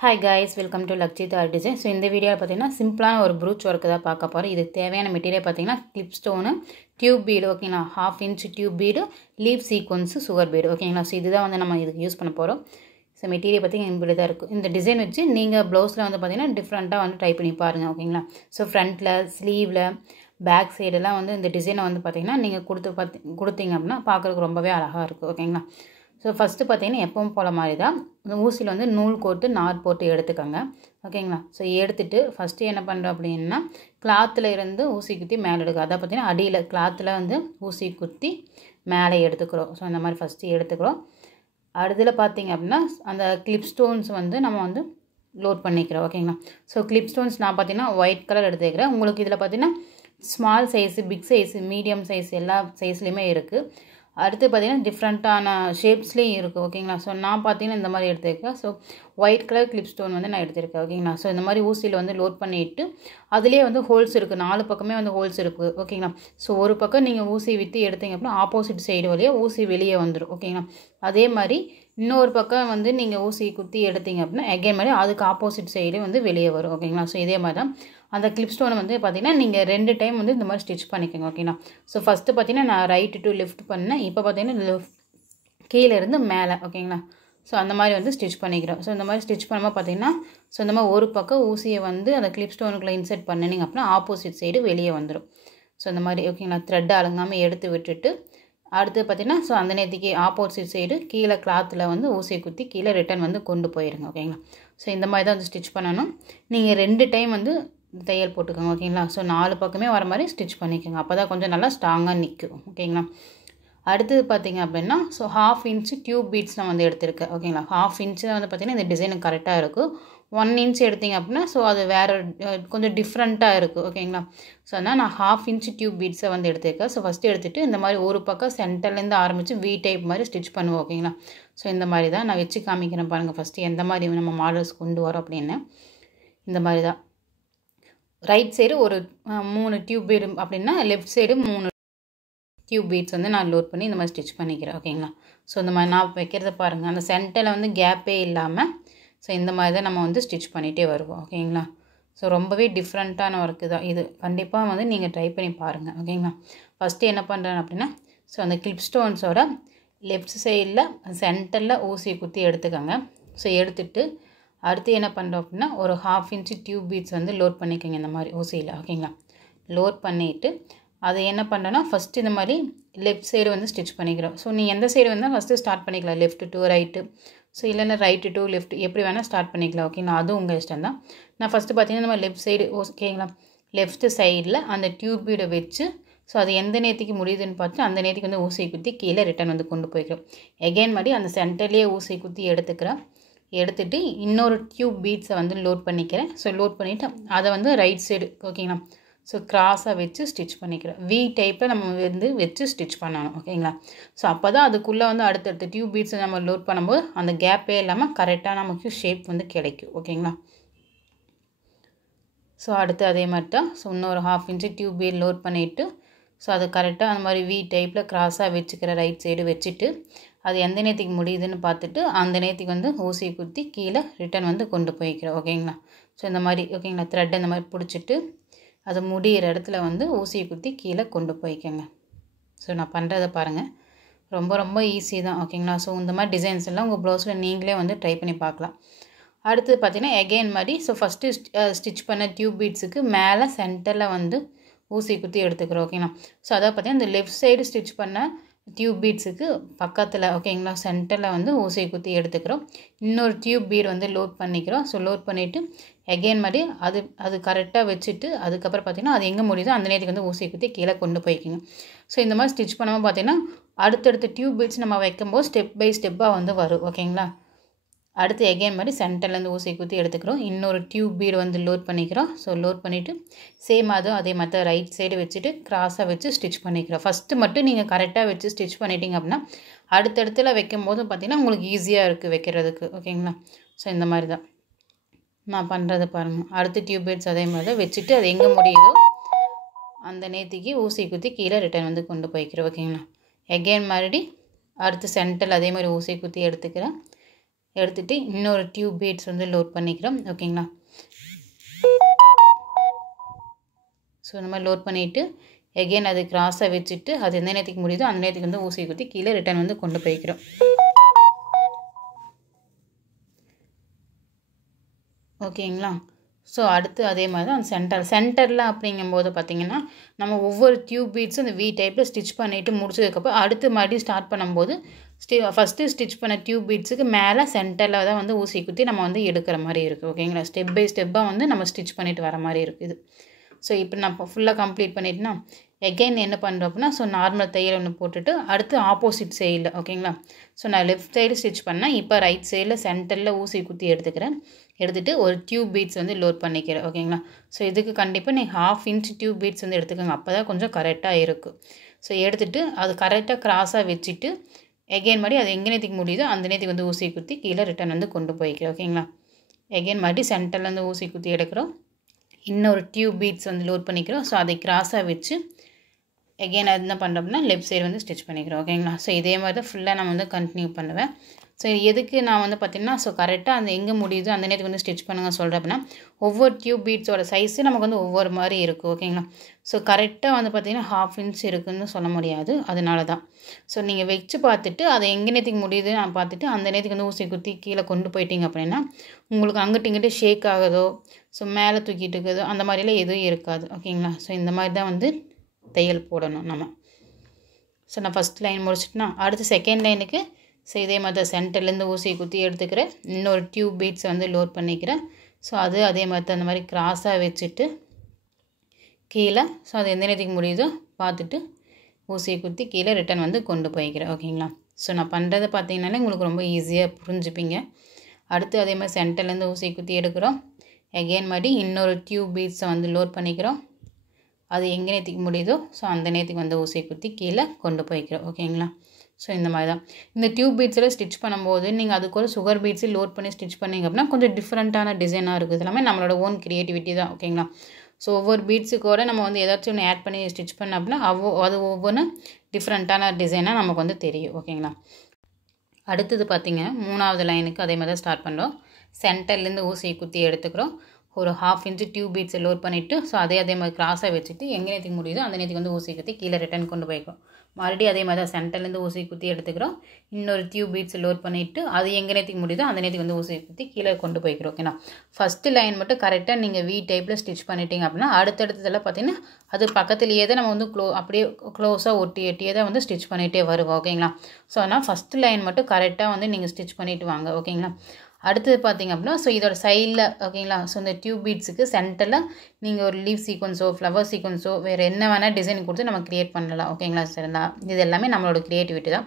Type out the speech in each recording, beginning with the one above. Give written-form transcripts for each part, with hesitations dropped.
Hi guys, welcome to Lakshit Art Design. So இந்த வீடியோவில் பார்த்தீங்கன்னா சிம்பிளான ஒரு ப்ரூச் ஒர்க்கு தான் பார்க்க போகிறோம். இதுக்கு தேவையான மெட்டீரியல் பார்த்தீங்கன்னா கிளிப் ஸ்டோனு, டியூப் பீடு, ஓகேங்களா, 1/2 inch tube feed, leave sequence, sugar feed, ஓகேங்களா. ஸோ இதுதான் வந்து நம்ம இதுக்கு யூஸ் பண்ண போகிறோம். ஸோ மெட்டீரியல் பார்த்தீங்கன்னா இப்படி தான் இருக்கும். இந்த டிசைன் வச்சு நீங்கள் ப்ளவுஸில் வந்து பார்த்தீங்கன்னா டிஃப்ரெண்ட்டாக வந்து ட்ரை பண்ணி பாருங்கள், ஓகேங்களா. ஸோ ஃப்ரண்ட்டில், ஸ்லீவில், பேக் சைடெல்லாம் வந்து இந்த டிசைனை வந்து பார்த்தீங்கன்னா நீங்கள் கொடுத்தீங்க அப்படின்னா பார்க்குறதுக்கு ரொம்பவே அழகாக இருக்குது, ஓகேங்களா. ஸோ ஃபஸ்ட்டு பார்த்தீங்கன்னா எப்பவும் போல் மாதிரி தான் இந்த ஊசியில் வந்து நூல் கோட்டு நார் போட்டு எடுத்துக்கோங்க, ஓகேங்களா. ஸோ எடுத்துகிட்டு ஃபஸ்ட்டு என்ன பண்ணுறோம் அப்படின்னா கிளாத்தில் இருந்து ஊசி குத்தி மேலே எடுக்க, அதை பார்த்தீங்கன்னா அடியில் கிளாத்தில் வந்து ஊசி குத்தி மேலே எடுத்துக்கிறோம். ஸோ அந்த மாதிரி ஃபஸ்ட்டு எடுத்துக்கிறோம். அடுத்ததில் பார்த்தீங்க அப்படின்னா அந்த கிளிப் ஸ்டோன்ஸ் வந்து நம்ம வந்து லோட் பண்ணிக்கிறோம், ஓகேங்களா. ஸோ கிளிப் ஸ்டோன்ஸ் நான் பார்த்தீங்கன்னா ஒயிட் கலர் எடுத்துக்கிறேன். உங்களுக்கு இதில் பார்த்தீங்கன்னா small size, big size, medium size எல்லா சைஸ்லேயுமே இருக்குது. அடுத்து பார்த்தீங்கன்னா டிஃப்ரெண்ட்டான ஷேப்ஸ்லேயும் இருக்குது, ஓகேங்களா. ஸோ நான் பார்த்தீங்கன்னா இந்த மாதிரி எடுத்துருக்கேன். So white colour clip stone வந்து நான் எடுத்திருக்கேன், ஓகேங்களா. ஸோ இந்த மாதிரி ஊசியில் வந்து லோட் பண்ணிவிட்டு அதுலேயே வந்து ஹோல்ஸ் இருக்குது, 4 பக்கமே வந்து ஹோல்ஸ் இருக்குது, ஓகேங்களா. ஸோ ஒரு பக்கம் நீங்கள் ஊசி விட்டு எடுத்தீங்க அப்படின்னா ஆப்போசிட் சைடு வழியாக ஊசி வெளியே வந்துடும், ஓகேங்களா. அதே மாதிரி இன்னொரு பக்கம் வந்து நீங்கள் ஊசி குத்தி எடுத்தீங்க அப்படின்னா எகைன் மாதிரி அதுக்கு ஆப்போசிட் சைடு வந்து வெளியே வரும், ஓகேங்களா. ஸோ இதே மாதிரி தான் அந்த கிளிப் ஸ்டோனை வந்து பார்த்தீங்கன்னா நீங்கள் 2 டைம் வந்து இந்த மாதிரி ஸ்டிச் பண்ணிக்கோங்க, ஓகேங்களா. ஸோ ஃபஸ்ட்டு பார்த்தீங்கன்னா நான் ரைட்டு டு லெஃப்ட் பண்ணேன். இப்போ பார்த்தீங்கன்னா கீழே இருந்து மேலே, ஓகேங்களா. ஸோ அந்த மாதிரி வந்து ஸ்டிச் பண்ணிக்கிறோம். ஸோ இந்த மாதிரி ஸ்டிச் பண்ணும்போது பார்த்தீங்கன்னா ஸோ இந்த மாதிரி ஒரு பக்கம் ஊசியை வந்து அந்த கிளிப் ஸ்டோனுக்குள்ளே இன்சர்ட் பண்ணிங்க அப்படின்னா ஆப்போசிட் சைடு வெளியே வந்துடும். ஸோ இந்த மாதிரி, ஓகேங்களா. த்ரெட் அலங்காமல் எடுத்து விட்டுட்டு அடுத்து பார்த்தீங்கன்னா ஸோ அந்த நேரத்துக்கு ஆப்போசிட் சைடு கீழே கிளாத்தில் வந்து ஊசியை குத்தி கீழே ரிட்டன் வந்து கொண்டு போயிருங்க, ஓகேங்களா. ஸோ இந்த மாதிரி தான் வந்து ஸ்டிச் பண்ணணும். நீங்கள் 2 டைம் வந்து தையல் போட்டுக்கோங்க, ஓகேங்களா. ஸோ 4 பக்கமே வர மாதிரி ஸ்டிச் பண்ணிக்கோங்க. அப்போ தான் கொஞ்சம் நல்லா ஸ்ட்ராங்காக நிற்கும், ஓகேங்களா. அடுத்தது பார்த்தீங்க அப்படின்னா ஸோ 1/2 inch டியூப் பீட்ஸ் நான் வந்து எடுத்திருக்கேன், ஓகேங்களா. 1/2 inch வந்து பார்த்தீங்கன்னா இந்த டிசைனுக்கு கரெக்டாக இருக்கும். 1 inch எடுத்திங்க அப்படின்னா ஸோ அது வேறு கொஞ்சம் டிஃப்ரெண்ட்டாக இருக்குது, ஓகேங்களா. ஸோ அதனால் நான் 1/2 inch டியூப் பீட்ஸை வந்து எடுத்திருக்கேன். ஸோ ஃபஸ்ட்டு எடுத்துகிட்டு இந்த மாதிரி ஒரு பக்கம் சென்டர்லேருந்து ஆரம்பித்து வி டைப் மாதிரி ஸ்டிச் பண்ணுவோம், ஓகேங்களா. ஸோ இந்த மாதிரி தான் நான் வச்சு காமிக்கிறேன் பாருங்கள். ஃபஸ்ட்டு எந்த மாதிரி நம்ம மாடல்ஸ் கொண்டு வரோம் அப்படின்னு இந்த மாதிரி தான். ரைட் சைடு ஒரு 3 டியூப் பீடு அப்படின்னா லெஃப்ட் சைடு 3 டியூப் பீட்ஸ் வந்து நான் லோட் பண்ணி இந்த மாதிரி ஸ்டிச் பண்ணிக்கிறேன், ஓகேங்களா. ஸோ இந்த மாதிரி நான் வைக்கிறத பாருங்கள், அந்த சென்டரில் வந்து கேப்பே இல்லாமல் ஸோ இந்த மாதிரி தான் நம்ம வந்து ஸ்டிச் பண்ணிகிட்டே வருவோம், ஓகேங்களா. ஸோ ரொம்பவே டிஃப்ரெண்ட்டான ஒர்க்கு தான் இது. கண்டிப்பாக வந்து நீங்கள் ட்ரை பண்ணி பாருங்கள், ஓகேங்களா. ஃபஸ்ட்டு என்ன பண்ணுறேன் அப்படின்னா ஸோ அந்த கிளிப் ஸ்டோன்ஸோட லெஃப்ட் சைடில் சென்டரில் ஊசியை குத்தி எடுத்துக்கோங்க. ஸோ எடுத்துகிட்டு அடுத்து என்ன பண்ணுறோம் அப்படின்னா ஒரு 1/2 inch டியூப் பீட்ஸ் வந்து லோட் பண்ணிக்கோங்க இந்த மாதிரி ஊசியில், ஓகேங்களா. லோட் பண்ணிவிட்டு அதை என்ன பண்ணுறேன்னா ஃபஸ்ட்டு இந்த மாதிரி லெஃப்ட் சைடு வந்து ஸ்டிச் பண்ணிக்கிறோம். ஸோ நீ எந்த சைடு வந்தால் ஃபஸ்ட்டு ஸ்டார்ட் பண்ணிக்கலாம், லெஃப்ட் டு ரைட்டு, ஸோ இல்லைன்னா ரைட்டு டு லெஃப்ட் எப்படி வேணால் ஸ்டார்ட் பண்ணிக்கலாம், ஓகேங்களா. அதுவும் உங்கள் இஷ்டம் தான். நான் ஃபஸ்ட்டு பார்த்தீங்கன்னா நம்ம லெஃப்ட் சைடு, ஓகேங்களா, லெஃப்ட் சைடில் அந்த டியூப் பீடை வச்சு ஸோ அது எந்த நேரத்துக்கு முடியுதுன்னு பார்த்து அந்த நேரத்துக்கு வந்து ஊசியை குத்தி கீழே ரிட்டன் வந்து கொண்டு போய்க்கிறோம். எகைன் மாதிரி அந்த சென்டர்லேயே ஊசியை குத்தி எடுத்துக்கிறேன். எடுத்துகிட்டு இன்னொரு டியூப் பீட்ஸை வந்து லோட் பண்ணிக்கிறேன். ஸோ லோட் பண்ணிவிட்டு அதை வந்து ரைட் சைடு, ஓகேங்களா, ஸோ கிராஸாக வச்சு ஸ்டிச் பண்ணிக்கிறோம். வி டைப்பில் நம்ம வந்து வச்சு ஸ்டிச் பண்ணணும், ஓகேங்களா. ஸோ அப்போ தான் அதுக்குள்ளே வந்து அடுத்தடுத்த டியூப் பீட்ஸை நம்ம லோட் பண்ணும்போது அந்த கேப்பே இல்லாமல் கரெக்டாக நமக்கு ஷேப் வந்து கிடைக்கும், ஓகேங்களா. ஸோ அடுத்து அதே மாதிரி தான் ஸோ இன்னொரு 1/2 inch டியூப் பீட் லோட் பண்ணிவிட்டு ஸோ அது கரெக்டாக அந்த மாதிரி வி டைப்பில் கிராஸாக வச்சுக்கிற ரைட் சைடு வச்சுட்டு அது எந்த நேரத்துக்கு முடியுதுன்னு பார்த்துட்டு அந்த நேரத்துக்கு வந்து ஊசியை குத்தி கீழே ரிட்டன் வந்து கொண்டு போய்க்கிறோம், ஓகேங்களா. ஸோ இந்த மாதிரி, ஓகேங்களா, த்ரெட் இந்த மாதிரி பிடிச்சிட்டு அது முடிகிற இடத்துல வந்து ஊசியை குத்தி கீழே கொண்டு போய்க்கோங்க. ஸோ நான் பண்ணுறதை பாருங்கள், ரொம்ப ரொம்ப ஈஸி தான், ஓகேங்களா. ஸோ இந்த மாதிரி டிசைன்ஸ் எல்லாம் உங்கள் ப்ளவுஸில் நீங்களே வந்து ட்ரை பண்ணி பார்க்கலாம். அடுத்தது பார்த்தீங்கன்னா எகைன் மாதிரி ஸோ ஃபஸ்ட்டு ஸ்டிச் பண்ண டியூப் பீட்ஸுக்கு மேலே சென்டரில் வந்து ஊசி குத்தி எடுத்துக்கிறோம், ஓகேங்களா. ஸோ அதாவது பார்த்தீங்கன்னா இந்த லெஃப்ட் சைடு ஸ்டிச் பண்ண டியூப் பீட்ஸுக்கு பக்கத்தில், ஓகேங்களா, சென்டரில் வந்து ஊசியை குத்தி எடுத்துக்கிறோம். இன்னொரு டியூப் பீட் வந்து லோட் பண்ணிக்கிறோம். ஸோ லோட் பண்ணிவிட்டு எகைன் மாதிரி அது கரெக்டாக வச்சுட்டு அதுக்கப்புறம் பார்த்திங்கன்னா அது எங்கே முடியுதோ அந்த நேரத்துக்கு வந்து ஊசியை குத்தி கீழே கொண்டு போய்க்கிங்க. ஸோ இந்த மாதிரி ஸ்டிச் பண்ணும்போது பார்த்திங்கன்னா அடுத்தடுத்த டியூப் பீட்ஸ் நம்ம வைக்கும்போது ஸ்டெப் பை ஸ்டெப்பாக வந்து வரும், ஓகேங்களா. அடுத்து எகைன் மாதிரி சென்டர்லேருந்து ஊசியை குத்தி எடுத்துக்கிறோம். இன்னொரு டியூப் பீடு வந்து லோட் பண்ணிக்கிறோம். ஸோ லோட் பண்ணிவிட்டு சேம் அதுவும் அதே மாதிரி ரைட் சைடு வச்சுட்டு கிராஸாக வச்சு ஸ்டிச் பண்ணிக்கிறோம். ஃபஸ்ட்டு மட்டும் நீங்கள் கரெக்டாக வச்சு ஸ்டிச் பண்ணிட்டீங்க அப்படின்னா அடுத்தடுத்துல வைக்கும் போது பார்த்திங்கன்னா உங்களுக்கு ஈஸியாக இருக்குது வைக்கிறதுக்கு, ஓகேங்களா. ஸோ இந்த மாதிரி தான் நான் பண்ணுறது பாருங்கள். அடுத்து டியூப் பீட்ஸ் அதே மாதிரி தான் வச்சுட்டு அது எங்கே முடியுதோ அந்த நேரத்துக்கு ஊசி குத்தி கீழே ரிட்டன் வந்து கொண்டு போய்க்கிறோம், ஓகேங்களா. எகைன் மறுபடி அடுத்து சென்டரில் அதே மாதிரி ஊசி குத்தி எடுத்துக்கிறேன். எடுத்துகிட்டு இன்னொரு டியூப் பீட்ஸ் வந்து லோட் பண்ணிக்கிறோம். ஓகேங்களா. ஸோ இந்த மாதிரி லோட் பண்ணிவிட்டு எகெயின் அது கிராஸாக வச்சுட்டு அது எந்த நேரத்துக்கு முடியுதோ அந்த நேரத்துக்கு வந்து ஊசி குத்தி கீழே ரிட்டர்ன் வந்து கொண்டு போய்க்கிறோம். ஓகேங்களா. ஸோ அடுத்து அதே மாதிரி தான் அந்த சென்டரில் அப்படிங்கும்போது பார்த்திங்கன்னா நம்ம ஒவ்வொரு டியூப் பீட்ஸும் இந்த வி டைப்பில் ஸ்டிச் பண்ணிவிட்டு முடிச்சதுக்கப்புறம் அடுத்து மறுபடியும் ஸ்டார்ட் பண்ணும்போது ஃபஸ்ட்டு ஸ்டிச் பண்ண டியூப் பீட்ஸுக்கு மேலே சென்டரில் தான் வந்து ஊசி குத்தி நம்ம வந்து எடுக்கிற மாதிரி இருக்குது. ஓகேங்களா. ஸ்டெப் பை ஸ்டெப்பாக வந்து நம்ம ஸ்டிச் பண்ணிவிட்டு வர மாதிரி இருக்குது. ஸோ இப்போ நான் ஃபுல்லாக கம்ப்ளீட் பண்ணிட்டேன்னா எகெயின் என்ன பண்ணுறோம் அப்படின்னா ஸோ நார்மல் தையல் ஒன்று போட்டுட்டு அடுத்து ஆப்போசிட் சைடில். ஓகேங்களா. ஸோ நான் லெஃப்ட் சைடு ஸ்டிச் பண்ணேன். இப்போ ரைட் சைடில் சென்டரில் ஊசி குத்தி எடுத்துகிட்டு ஒரு டியூப் பீட்ஸ் வந்து லோட் பண்ணிக்கிறேன். ஓகேங்களா. ஸோ இதுக்கு கண்டிப்பாக நீங்கள் 1/2 இன்ச் டியூப் பீட்ஸ் வந்து எடுத்துக்கோங்க. அப்போ தான் கொஞ்சம் கரெக்டாக இருக்கும். ஸோ எடுத்துகிட்டு அது கரெக்டாக கிராஸாக வச்சுட்டு எகெயின் மறுபடி அது எங்கே நேரத்துக்கு முடியுதோ அந்த நேரத்துக்கு வந்து ஊசி குத்தி கீழே ரிட்டர்ன் வந்து கொண்டு போய்க்கிறோம். ஓகேங்களா. எகெயின் மறுபடி சென்டர்லேருந்து ஊசி குத்தி எடுக்கிறோம். இன்னொரு டியூப் பீட்ஸ் வந்து லோட் பண்ணிக்கிறோம். ஸோ அதை கிராஸாக வச்சு எகெயின் அது என்ன பண்ணுறோம்னா லெஃப்ட் சைடு வந்து ஸ்டிச் பண்ணிக்கிறோம். ஓகேங்களா. ஸோ இதே மாதிரி தான் ஃபுல்லாக நான் வந்து கண்டினியூ பண்ணுவேன். ஸோ எதுக்கு நான் வந்து பார்த்திங்கன்னா ஸோ கரெக்டாக அந்த எங்கே முடியுதோ அந்த நேரத்துக்கு வந்து ஸ்டிச் பண்ணுங்க சொல்கிறேன் அப்படின்னா ஒவ்வொரு டியூப் பீட்ஸோட சைஸு நமக்கு வந்து ஒவ்வொரு மாதிரி இருக்குது. ஓகேங்களா. ஸோ கரெக்டாக வந்து பார்த்திங்கன்னா 1/2 இன்ச் இருக்குதுன்னு சொல்ல முடியாது. அதனால தான் ஸோ நீங்கள் வச்சு பார்த்துட்டு அதை எங்கே நேரத்துக்கு முடியுது நான் பார்த்துட்டு அந்த நேரத்துக்கு வந்து ஊசி குத்தி கீழே கொண்டு போயிட்டீங்க அப்படின்னா உங்களுக்கு அங்கிட்டு இங்கிட்டு ஷேக் ஆகுதோ ஸோ மேலே தூக்கிட்டு இருக்குதோ அந்த மாதிரிலாம் எதுவும் இருக்காது. ஓகேங்களா. ஸோ இந்த மாதிரி தான் வந்து தையல் போடணும் நம்ம. ஸோ நான் ஃபஸ்ட் லைன் முடிச்சிட்டேன்னா அடுத்து செகண்ட் லைனுக்கு ஸோ இதே மாதிரி தான் சென்டர்லேருந்து ஊசியை குத்தி எடுத்துக்கிறேன். இன்னொரு டியூப் பீட்ஸை வந்து லோட் பண்ணிக்கிறேன். ஸோ அது அதே மாதிரி தான் அந்த மாதிரி கிராஸாக வச்சுட்டு கீழே ஸோ அது எந்த நேரத்துக்கு முடியுதோ பார்த்துட்டு ஊசியை குத்தி கீழே ரிட்டர்ன் வந்து கொண்டு போய்க்கிறேன். ஓகேங்களா. ஸோ நான் பண்ணுறதை பார்த்தீங்கன்னாலே உங்களுக்கு ரொம்ப ஈஸியாக புரிஞ்சுப்பீங்க. அடுத்து அதே மாதிரி சென்டர்லேருந்து ஊசியை குத்தி எடுக்கிறோம். எகெயின் மாதிரி இன்னொரு டியூப் பீட்ஸை வந்து லோட் பண்ணிக்கிறோம். அது எங்கே நேரத்துக்கு முடியுதோ ஸோ அந்த நேரத்துக்கு வந்து ஊசியை குத்தி கீழே கொண்டு போய்க்கிறோம். ஓகேங்களா. ஸோ இந்த மாதிரி தான் இந்த டியூப் பீட்ஸில் ஸ்டிச் பண்ணும்போது நீங்கள் அதுக்கு ஒரு சுகர் பீட்ஸு லோட் பண்ணி ஸ்டிச் பண்ணிங்க அப்படின்னா கொஞ்சம் டிஃப்ரெண்ட்டான டிசைனாக இருக்குது. எல்லாமே நம்மளோட ஓன் க்ரியேட்டிவிட்டி தான். ஓகேங்களா. ஸோ ஒவ்வொரு பீட்ஸுக்கூட நம்ம வந்து ஏதாச்சும் ஒன்று ஆட் பண்ணி ஸ்டிச் பண்ண அப்படின்னா அது ஒவ்வொன்றும் டிஃப்ரெண்ட்டான டிசைனாக நமக்கு வந்து தெரியும். ஓகேங்களா. அடுத்தது பார்த்திங்க 3வது லைனுக்கு அதே மாதிரி தான் ஸ்டார்ட் பண்ணுறோம். சென்டர்லேருந்து ஊசியை குத்தி எடுத்துக்கிறோம். ஒரு 1/2 இன்ச் டியூப் பீட்ஸை லோட் பண்ணிவிட்டு ஸோ அதே மாதிரி கிராஸாக வச்சுட்டு எங்கே நேரத்துக்கு முடியுதோ அந்த நேரத்துக்கு வந்து ஊசி குத்தி கீழே ரிட்டர்ன் கொண்டு போய்க்கிறோம். மறுபடியும் அதே மாதிரி தான் சென்டர்லேருந்து ஊசி குத்தி எடுத்துக்கிறோம். இன்னொரு டியூப் பீட்ஸை லோட் பண்ணிவிட்டு அது எங்கே நேரத்துக்கு முடியுதோ அந்த நேரத்துக்கு வந்து ஊசி குத்தி கீழே கொண்டு போய்க்கிறோம். ஓகேண்ணா. ஃபஸ்ட்டு லைன் மட்டும் கரெக்டாக நீங்கள் வி டைப்பில் ஸ்டிச் பண்ணிட்டீங்க அப்படின்னா அடுத்தடுத்ததெல்லாம் பார்த்திங்கன்னா அது பக்கத்துலேயே தான் நம்ம வந்து அப்படியே க்ளோஸாக ஒட்டியே தான் வந்து ஸ்டிச் பண்ணிகிட்டே வருவோம். ஓகேங்களா. ஸோ அதனால் ஃபஸ்ட்டு லைன் மட்டும் கரெக்டாக வந்து நீங்கள் ஸ்டிச் பண்ணிவிட்டு வாங்க. ஓகேங்களா. அடுத்தது பார்த்திங்க அப்படின்னா ஸோ இதோட சைடில் ஓகேங்களா ஸோ இந்த டியூப் பீட்ஸுக்கு சென்டரில் நீங்கள் ஒரு லீவ் சீக்வன்ஸோ ஃப்ளவர் சீக்வன்ஸோ வேறு என்ன வேணால் டிசைன் கொடுத்து நம்ம க்ரியேட் பண்ணலாம். ஓகேங்களா. சரிங்களா. இது எல்லாமே நம்மளோட க்ரியேட்டிவிட்டி தான்.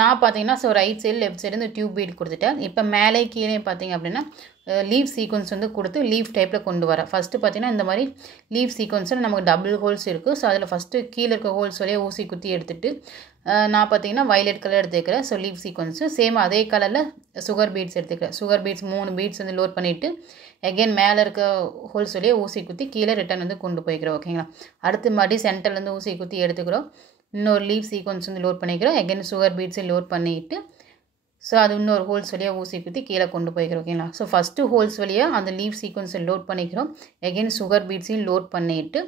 நான் பார்த்தீங்கன்னா so right side left side இந்த டியூப் பீட் கொடுத்துட்டேன். இப்போ மேலே கீழே பார்த்திங்க அப்படின்னா லீவ் சீக்வன்ஸ் வந்து கொடுத்து லீவ் டைப்பில் கொண்டு வரேன். ஃபஸ்ட்டு பார்த்திங்கன்னா இந்த மாதிரி லீவ் சீக்வன்ஸில் நமக்கு டபுள் ஹோல்ஸ் இருக்குது. ஸோ அதில் ஃபஸ்ட்டு கீழே இருக்க ஹோல்ஸ் வழியே ஊசி குத்தி எடுத்துகிட்டு நான் பார்த்திங்கன்னா வயலட் கலர் எடுத்துக்கிறேன். ஸோ லீவ் சீக்வன்ஸு சேம் அதே கலரில் சுகர் பீட்ஸ் எடுத்துக்கிறேன். சுகர் பீட்ஸ் 3 பீட்ஸ் வந்து லோட் பண்ணிவிட்டு எகெயின் மேலே இருக்க ஹோல்ஸ் வழியே ஊசி குத்தி கீழே ரிட்டர்ன் வந்து கொண்டு போய்க்கிறோம். ஓகேங்களா. அடுத்து மறுபடியும் சென்டர்லேருந்து ஊசி குத்தி எடுத்துக்கிறோம். இன்னொரு லீவ் சீக்வன்ஸ் வந்து லோட் பண்ணிக்கிறோம். எகெயின் சுகர் பீட்ஸை லோட் பண்ணிவிட்டு ஸோ அது இன்னொரு ஹோல்ஸ் வழியாக ஊசி குத்தி கீழே கொண்டு போய்க்கிறோம். ஓகேங்களா. ஸோ ஃபஸ்ட்டு ஹோல்ஸ் வழியாக அந்த லீவ் சீக்வன்ஸை லோட் பண்ணிக்கிறோம். எகெயின் சுகர் பீட்ஸையும் லோட் பண்ணிவிட்டு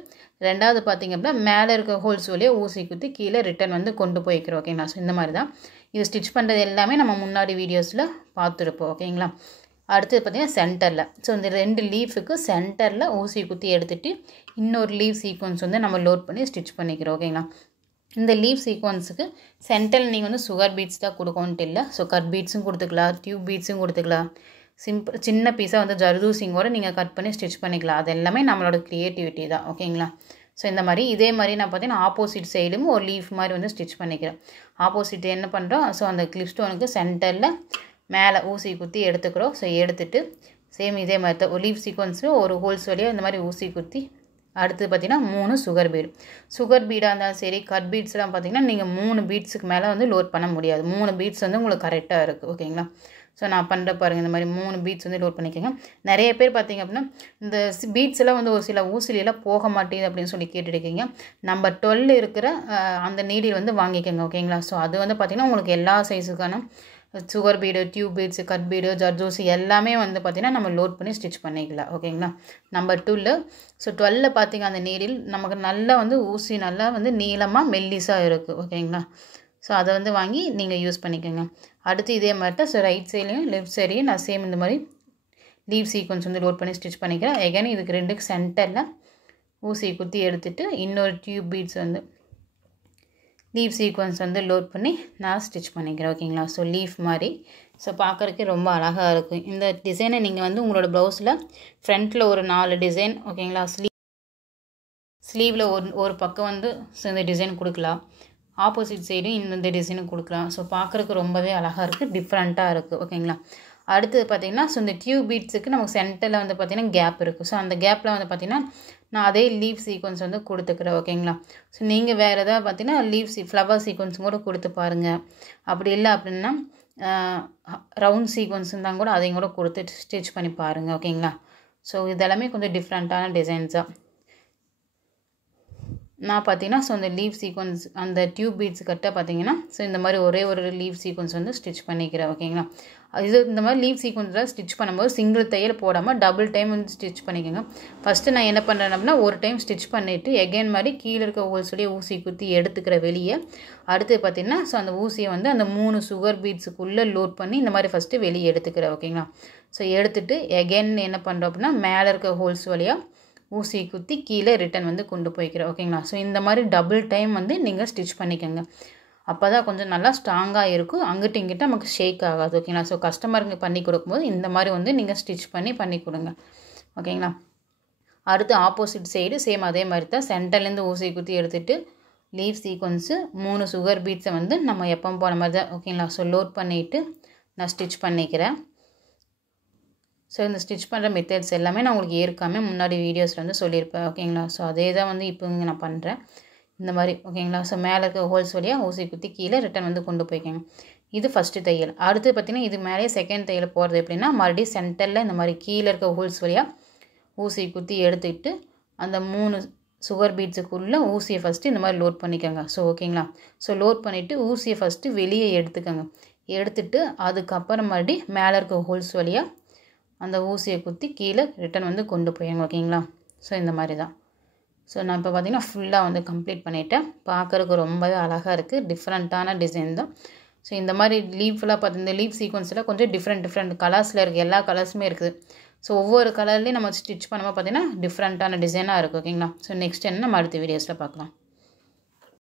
ரெண்டாவது பார்த்திங்க அப்படின்னா மேலே இருக்க ஹோல்ஸ் வழியாக ஊசி குத்தி கீழே ரிட்டர்ன் வந்து கொண்டு போய்க்கிறோம். ஓகேங்களா. ஸோ இந்த மாதிரி தான் இது ஸ்டிச் பண்ணுறது எல்லாமே நம்ம முன்னாடி வீடியோஸில் பார்த்துருப்போம். ஓகேங்களா. அடுத்தது பார்த்திங்கன்னா சென்டரில் ஸோ இந்த 2 லீஃபுக்கு சென்டரில் ஊசி குத்தி எடுத்துகிட்டு இன்னொரு லீவ் சீக்வன்ஸ் வந்து நம்ம லோட் பண்ணி ஸ்டிச் பண்ணிக்கிறோம். ஓகேங்களா. இந்த லீவ் சீக்வன்ஸுக்கு சென்டரில் நீங்கள் வந்து சுகர் பீட்ஸ் தான் கொடுக்கணுன்ட்டு இல்லை. ஸோ கட் பீட்ஸும் கொடுத்துக்கலாம், டியூப் பீட்ஸும் கொடுத்துக்கலாம், சின்ன பீஸாக வந்து ஜர்தூசிங்கோடு நீங்கள் கட் பண்ணி ஸ்டிச் பண்ணிக்கலாம். அது எல்லாமே நம்மளோட க்ரியேட்டிவிட்டி தான். ஓகேங்களா. ஸோ இந்த மாதிரி இதே மாதிரி நான் பார்த்தீங்கன்னா ஆப்போசிட் சைடும் ஒரு லீஃப் மாதிரி வந்து ஸ்டிச் பண்ணிக்கிறேன். ஆப்போசிட் என்ன பண்ணுறோம் ஸோ அந்த கிளிப் ஸ்டோனுக்கு சென்டரில் மேலே ஊசி குத்தி எடுத்துக்கிறோம். ஸோ எடுத்துகிட்டு சேம் இதே மாதிரி தான் ஒரு லீஃப் சீக்வன்ஸு ஒரு ஹோல்ஸ் வழியாக இந்த மாதிரி ஊசி குத்தி அடுத்து பார்த்திங்கன்னா 3 சுகர் பீடாக இருந்தாலும் சரி கட் பீட்ஸ்லாம் பார்த்திங்கன்னா நீங்கள் 3 பீட்ஸுக்கு மேலே வந்து லோட் பண்ண முடியாது. 3 பீட்ஸ் வந்து உங்களுக்கு கரெக்டாக இருக்குது. ஓகேங்களா. ஸோ நான் பண்ணுற பாருங்கள் இந்த மாதிரி 3 பீட்ஸ் வந்து லோட் பண்ணிக்கோங்க. நிறைய பேர் பார்த்திங்க அப்படின்னா இந்த பீட்ஸ் எல்லாம் வந்து ஒரு சில ஊசிலியெல்லாம் போக மாட்டேங்குது அப்படின்னு சொல்லி கேட்டுருக்கீங்க. நம்பர் 12 இருக்கிற அந்த நீடில் வந்து வாங்கிக்கோங்க. ஓகேங்களா. ஸோ அது வந்து பார்த்திங்கன்னா உங்களுக்கு எல்லா சைஸுக்கான sugar bead, tube beads, cut bead, ஜர்ஜோசி எல்லாமே வந்து பார்த்திங்கன்னா நம்ம லோட் பண்ணி ஸ்டிச் பண்ணிக்கலாம். ஓகேங்களா. நம்பர் 2ல் ஸோ 12ல் பார்த்திங்க அந்த நீடில் நமக்கு நல்லா வந்து ஊசி நல்லா வந்து நீளமாக மெல்லிஸாக இருக்குது. ஓகேங்களா. ஸோ அதை வந்து வாங்கி நீங்கள் யூஸ் பண்ணிக்கோங்க. அடுத்து இதே மாதிரி தான் ஸோ ரைட் சைட்லேயும் லெஃப்ட் சைடையும் நான் சேம் இந்த மாதிரி லீவ் சீக்வன்ஸ் வந்து லோட் பண்ணி ஸ்டிச் பண்ணிக்கிறேன். எகைன் இதுக்கு ரெண்டுக்கு சென்டரில் ஊசி குத்தி எடுத்துகிட்டு இன்னொரு டியூப் பீட்ஸ் வந்து லீவ் சீக்வன்ஸ் வந்து லோட் பண்ணி நான் ஸ்டிச் பண்ணிக்கிறேன். ஓகேங்களா. ஸோ லீஃப் மாதிரி ஸோ பார்க்குறதுக்கு ரொம்ப அழகாக இருக்கும். இந்த டிசைனை நீங்கள் வந்து உங்களோட ப்ளவுஸில் ஃப்ரண்ட்டில் ஒரு 4 டிசைன், ஓகேங்களா, ஸ்லீவில் ஒரு பக்கம் வந்து இந்த டிசைன் கொடுக்கலாம், ஆப்போசிட் சைடும் இந்த டிசைனும் கொடுக்கலாம். ஸோ பார்க்குறதுக்கு ரொம்பவே அழகாக இருக்குது, டிஃப்ரெண்ட்டாக இருக்குது. ஓகேங்களா. அடுத்தது பார்த்திங்கன்னா ஸோ இந்த டியூப் பீட்ஸுக்கு நமக்கு சென்டரில் வந்து பார்த்திங்கன்னா கேப் இருக்குது. ஸோ அந்த கேப்பில் வந்து பார்த்திங்கன்னா நான் அதே லீவ் சீக்வன்ஸ் வந்து கொடுத்துக்கிறேன். ஓகேங்களா. ஸோ நீங்கள் வேறு எதாவது பார்த்திங்கன்னா ஃப்ளவர் சீக்வன்ஸும் கூட கொடுத்து பாருங்கள். அப்படி இல்லை அப்படின்னா ரவுண்ட் சீக்வன்ஸ் இருந்தால் கூட அதையும் கூட கொடுத்து ஸ்டிச் பண்ணி பாருங்கள். ஓகேங்களா. ஸோ இதெல்லாமே கொஞ்சம் டிஃப்ரெண்ட்டான டிசைன்ஸாக நான் பார்த்திங்கன்னா ஸோ அந்த லீவ் சீக்வன்ஸ் அந்த டியூப் பீட்ஸ் கட்ட பார்த்திங்கன்னா ஸோ இந்த மாதிரி ஒரே ஒரு லீவ் சீக்வன்ஸ் வந்து ஸ்டிச் பண்ணிக்கிறேன். ஓகேங்களா. இது இந்த மாதிரி லீவ் சீக்வன்ஸில் ஸ்டிச் பண்ணும்போது சிங்கிள் தையல் போடாமல் டபுள் டைம் வந்து ஸ்டிச் பண்ணிக்கோங்க. ஃபஸ்ட்டு நான் என்ன பண்ணுறேன் அப்படின்னா ஒரு டைம் ஸ்டிச் பண்ணிவிட்டு எகைன் மாதிரி கீழே இருக்க ஹோல்ஸ்லேயே ஊசி குத்தி எடுத்துக்கிற வெளியே. அடுத்து பார்த்திங்கன்னா ஸோ அந்த ஊசியை வந்து அந்த 3 சுகர் பீட்ஸுக்குள்ளே லோட் பண்ணி இந்த மாதிரி ஃபஸ்ட்டு வெளியே எடுத்துக்கிறேன். ஓகேங்களா. ஸோ எடுத்துகிட்டு எகைன் என்ன பண்ணுறோம் அப்படின்னா மேலே இருக்க ஹோல்ஸ் வழியாக ஊசி குத்தி கீழே ரிட்டன் வந்து கொண்டு போய்க்கிறேன். ஓகேங்களா. ஸோ இந்த மாதிரி டபுள் டைம் வந்து நீங்கள் ஸ்டிச் பண்ணிக்கோங்க. அப்போ தான் கொஞ்சம் நல்லா ஸ்ட்ராங்காக இருக்கும், அங்கிட்ட இங்கிட்ட நமக்கு ஷேக் ஆகாது. ஓகேங்களா. ஸோ கஸ்டமருக்கு பண்ணி கொடுக்கும்போது இந்த மாதிரி வந்து நீங்கள் ஸ்டிச் பண்ணி கொடுங்க. ஓகேங்களா. அடுத்து ஆப்போசிட் சைடு சேம் அதே மாதிரி தான் சென்டர்லேருந்து ஊசி குத்தி எடுத்துகிட்டு லீவ் சீக்வன்ஸு 3 சுகர் பீட்ஸை வந்து நம்ம எப்போ போன மாதிரி தான். ஓகேங்களா. ஸோ லோட் பண்ணிவிட்டு நான் ஸ்டிச் பண்ணிக்கிறேன். ஸோ இந்த ஸ்டிச் பண்ணுற மெத்தட்ஸ் எல்லாமே நான் உங்களுக்கு ஏற்காமல் முன்னாடி வீடியோஸில் வந்து சொல்லியிருப்பேன். ஓகேங்களா. ஸோ அதே தான் வந்து இப்போ இங்கே நான் பண்ணுறேன் இந்த மாதிரி. ஓகேங்களா. ஸோ மேலே இருக்க ஹோல்ஸ் வழியாக ஊசி குத்தி கீழே ரிட்டன் வந்து கொண்டு போய்க்கோங்க. இது ஃபஸ்ட்டு தையல். அடுத்து பார்த்திங்கன்னா இது மேலே செகண்ட் தையல் போகிறது எப்படின்னா மறுபடியும் சென்டரில் இந்த மாதிரி கீழே இருக்க ஹோல்ஸ் வழியாக ஊசி குத்தி எடுத்துக்கிட்டு அந்த 3 சுகர் பீட்ஸுக்குள்ளே ஊசியை ஃபஸ்ட்டு இந்த மாதிரி லோட் பண்ணிக்கோங்க. ஸோ ஓகேங்களா. ஸோ லோட் பண்ணிவிட்டு ஊசியை ஃபஸ்ட்டு வெளியே எடுத்துக்கோங்க. எடுத்துகிட்டு அதுக்கப்புறம் மறுபடியும் மேலே இருக்க ஹோல்ஸ் வழியாக அந்த ஊசியை குத்தி கீழே ரிட்டன் வந்து கொண்டு போயிடுங்க. ஓகேங்களா. ஸோ இந்த மாதிரி தான். ஸோ நான் இப்போ பார்த்திங்கன்னா ஃபுல்லாக வந்து கம்ப்ளீட் பண்ணிவிட்டேன். பார்க்குறதுக்கு ரொம்பவே அழகாக இருக்குது, டிஃப்ரெண்ட்டான டிசைன் தான். ஸோ இந்த மாதிரி லீஃப்லாம் பார்த்து இந்த லீவ் சீக்வன்ஸில் கொஞ்சம் டிஃப்ரெண்ட் கலர்ஸில் இருக்குது, எல்லா கலர்ஸுமே இருக்குது. ஸோ ஒவ்வொரு கலர்லேயும் நம்ம ஸ்டிச் பண்ணும்போது பார்த்திங்கன்னா டிஃப்ரெண்ட்டான டிசைனாக இருக்குது. ஓகேங்களா. ஸோ நெக்ஸ்ட் என்ன நம்ம அடுத்த வீடியோஸில் பார்க்கலாம்.